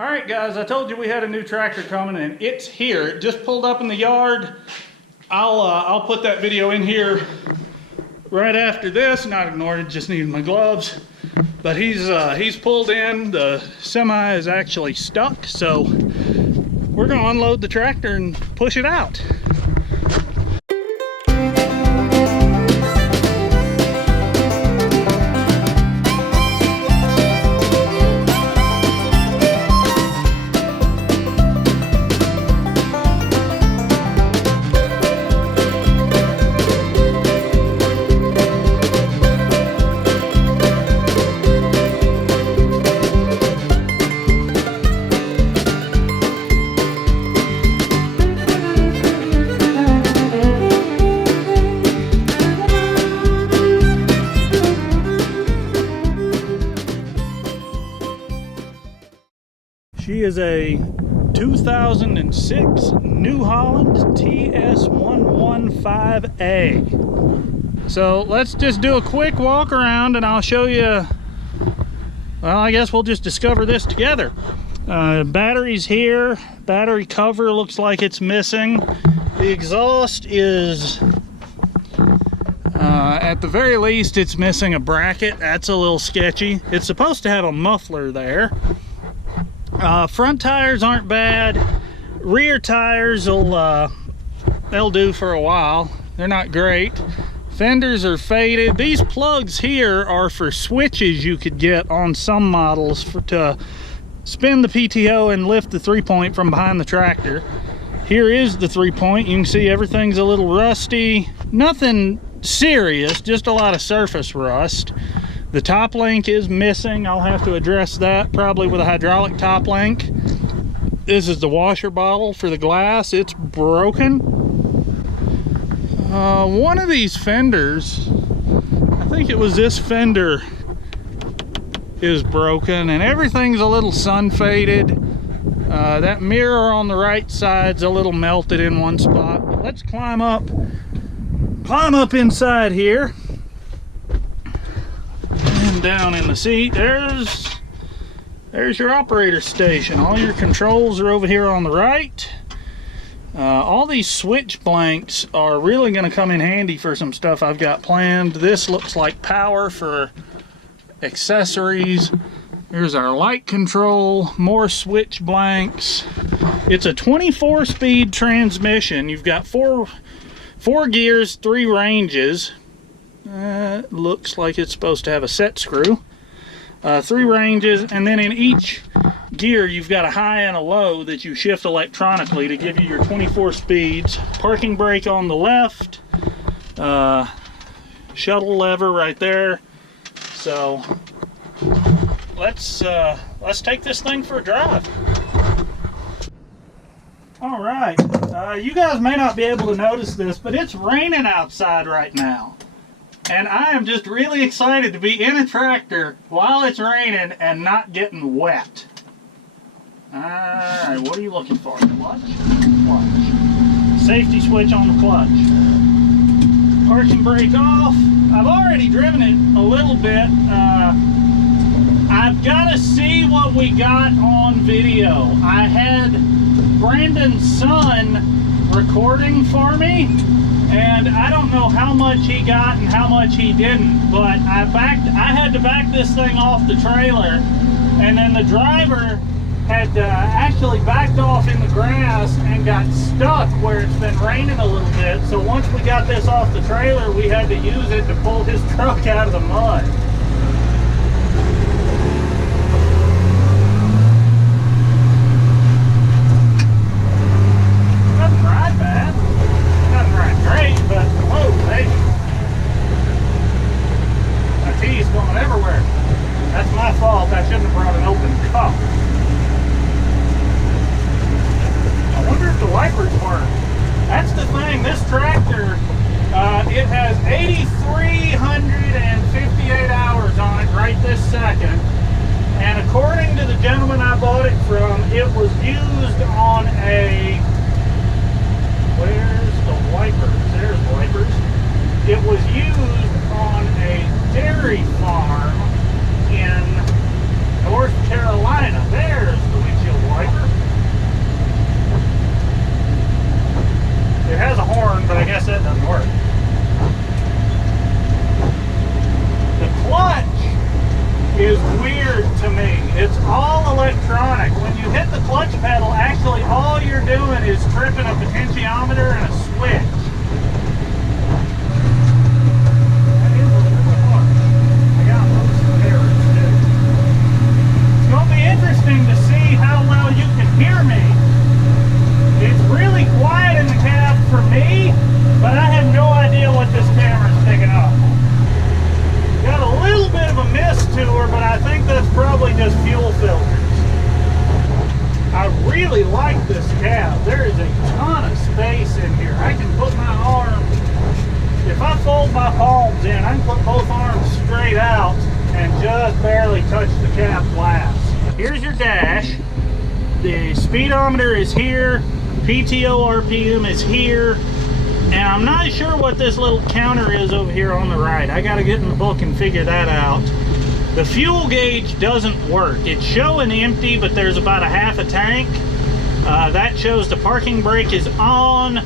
All right, guys, I told you we had a new tractor coming, and it's here. It just pulled up in the yard. I'll put that video in here right after this. Not ignored it, just needed my gloves. But he's pulled in. The semi is actually stuck, so we're gonna unload the tractor and push it out. She is a 2006 New Holland TS115A. So let's just do a quick walk around and I'll show you, well, I guess we'll just discover this together. Battery's here, battery cover looks like it's missing. The exhaust is, at the very least, it's missing a bracket. That's a little sketchy. It's supposed to have a muffler there. Front tires aren't bad. Rear tires they'll do for a while. They're not great. Fenders are faded. These plugs here are for switches you could get on some models to spin the PTO and lift the 3-point from behind the tractor. Here is the 3-point. You can see everything's a little rusty. Nothing serious, just a lot of surface rust. The top link is missing. I'll have to address that probably with a hydraulic top link. This is the washer bottle for the glass. It's broken. One of these fenders, I think it was this fender, is broken, and everything's a little sun faded. That mirror on the right side's a little melted in one spot. Let's climb up inside here. Down in the seat, there's your operator station. All your controls are over here on the right. All these switch blanks are really going to come in handy for some stuff I've got planned. This looks like power for accessories. Here's our light control, more switch blanks. It's a 24-speed transmission. You've got four gears, 3 ranges. Looks like it's supposed to have a set screw. 3 ranges, and then in each gear you've got a high and a low that you shift electronically to give you your 24 speeds. Parking brake on the left, shuttle lever right there. So let's take this thing for a drive. All right, you guys may not be able to notice this, but it's raining outside right now. And I am just really excited to be in a tractor while it's raining and not getting wet. Alright, what are you looking for? Clutch? Clutch. Safety switch on the clutch. Parking brake off. I've already driven it a little bit. I've got to see what we got on video. I had Brandon's son recording for me. And I don't know how much he got and how much he didn't, but I had to back this thing off the trailer, and then the driver had actually backed off in the grass and got stuck where it's been raining a little bit. So once we got this off the trailer, we had to use it to pull his truck out of the mud. Doesn't ride bad. Doesn't ride great, but whoa, baby. My tea's going everywhere. That's my fault. I shouldn't have brought an open cup. I wonder if the wipers work. That's the thing. This tractor, it has 8,358 hours on it right this second. And according to the gentleman I bought it from, it was used on a... Where's the wipers? There's wipers. It was used on a dairy farm in North Carolina. There's the windshield electronic. When you hit the clutch pedal, actually all you're doing is tripping a potentiometer and a switch. That is a little harsh. I got most errors too. It's going to be interesting to see how well you can hear me. It's really quiet in the cab for me, but I have no idea what this camera's picking up. Got a little bit of a mist to her, but I think that's probably just fuel filters. I really like this cab. There is a ton of space in here. I can put my arms, if I fold my palms in, I can put both arms straight out and just barely touch the cab glass. Here's your dash. The speedometer is here. PTO RPM is here. And I'm not sure what this little counter is over here on the right. I gotta get in the book and figure that out. The fuel gauge doesn't work. It's showing empty, but there's about a half a tank. That shows the parking brake is on.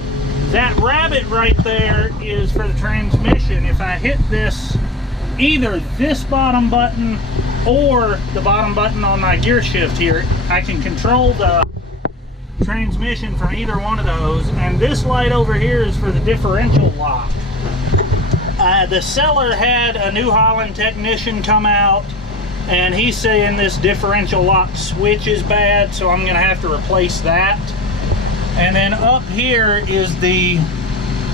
That rabbit right there is for the transmission. If I hit this, either this bottom button or the bottom button on my gear shift here, I can control the transmission from either one of those. And this light over here is for the differential lock. The seller had a New Holland technician come out, and he's saying this differential lock switch is bad, so I'm gonna have to replace that. And then up here is the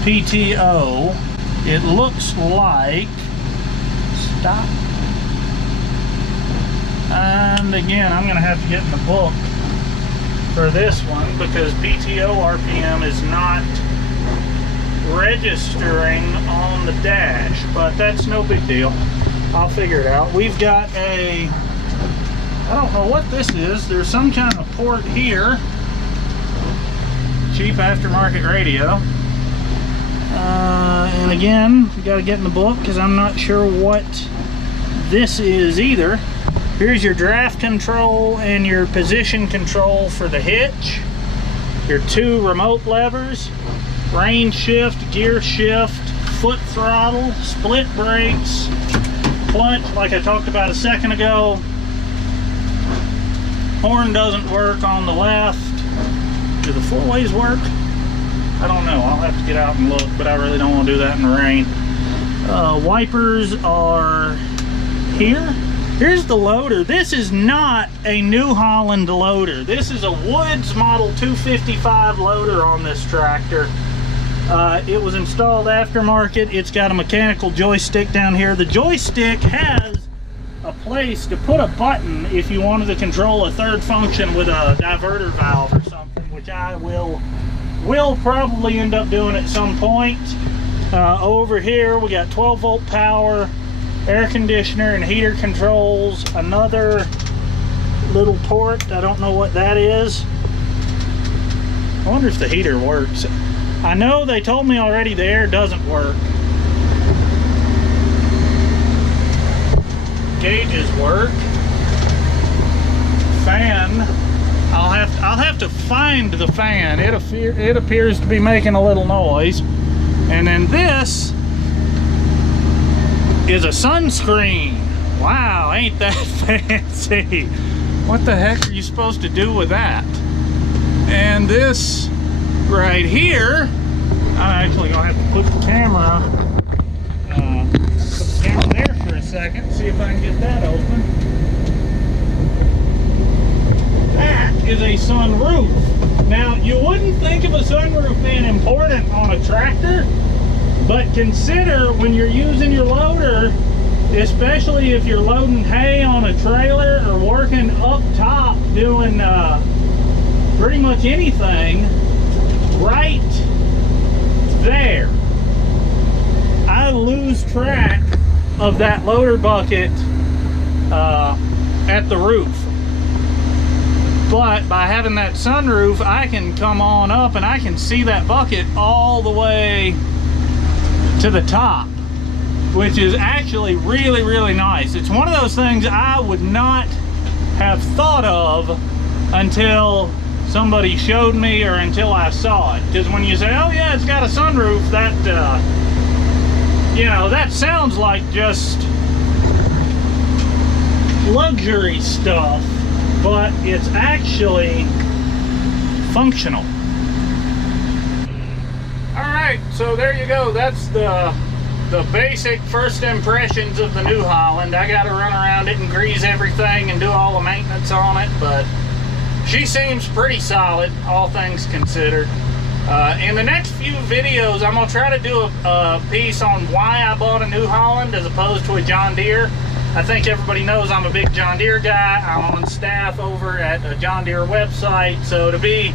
PTO. It looks like, stop. And again, I'm gonna have to get in the book for this one because PTO RPM is not registering on the dash, but that's no big deal. I'll figure it out. We've got a, I don't know what this is. There's some kind of port here. Cheap aftermarket radio. And again, you got to get in the book because I'm not sure what this is either. Here's your draft control and your position control for the hitch. Your two remote levers, range shift, gear shift, foot throttle, split brakes, clutch like I talked about a second ago. Horn doesn't work on the left. Do the four ways work? I don't know. I'll have to get out and look, but I really don't want to do that in the rain. Wipers are here. Here's the loader. This is not a New Holland loader. This is a Woods Model 255 loader on this tractor. It was installed aftermarket. It's got a mechanical joystick down here. The joystick has a place to put a button if you wanted to control a third function with a diverter valve or something, which I will probably end up doing at some point. Over here we got 12-volt power, air conditioner and heater controls, another little port. I don't know what that is. I wonder if the heater works. I know they told me already the air doesn't work. Gauges work. Fan. I'll have to find the fan. It appears to be making a little noise. And then this is a sunscreen. Wow, ain't that fancy? What the heck are you supposed to do with that? And this right here, I'm actually gonna have to put the camera there for a second, see if I can get that open. That is a sunroof. Now, you wouldn't think of a sunroof being important on a tractor, but consider when you're using your loader, especially if you're loading hay on a trailer or working up top doing pretty much anything, right there, I lose track of that loader bucket at the roof. But by having that sunroof, I can come on up and I can see that bucket all the way to the top, which is actually really, really nice. It's one of those things I would not have thought of until somebody showed me or until I saw it. Because when you say, oh yeah, it's got a sunroof, that, you know, that sounds like just luxury stuff. but it's actually functional. Alright, so there you go. That's the basic first impressions of the New Holland. I got to run around it and grease everything and do all the maintenance on it, but she seems pretty solid, all things considered. In the next few videos, I'm going to try to do a piece on why I bought a New Holland as opposed to a John Deere. I think everybody knows I'm a big John Deere guy. I'm on staff over at a John Deere website, so to be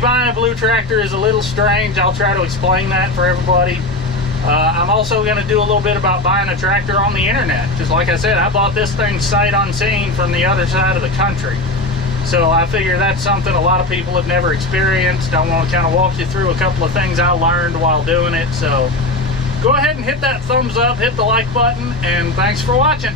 buying a blue tractor is a little strange. I'll try to explain that for everybody. I'm also going to do a little bit about buying a tractor on the internet. Just like I said, I bought this thing sight unseen from the other side of the country. So I figure that's something a lot of people have never experienced. I want to kind of walk you through a couple of things I learned while doing it. So go ahead and hit that thumbs up, hit the like button, and thanks for watching.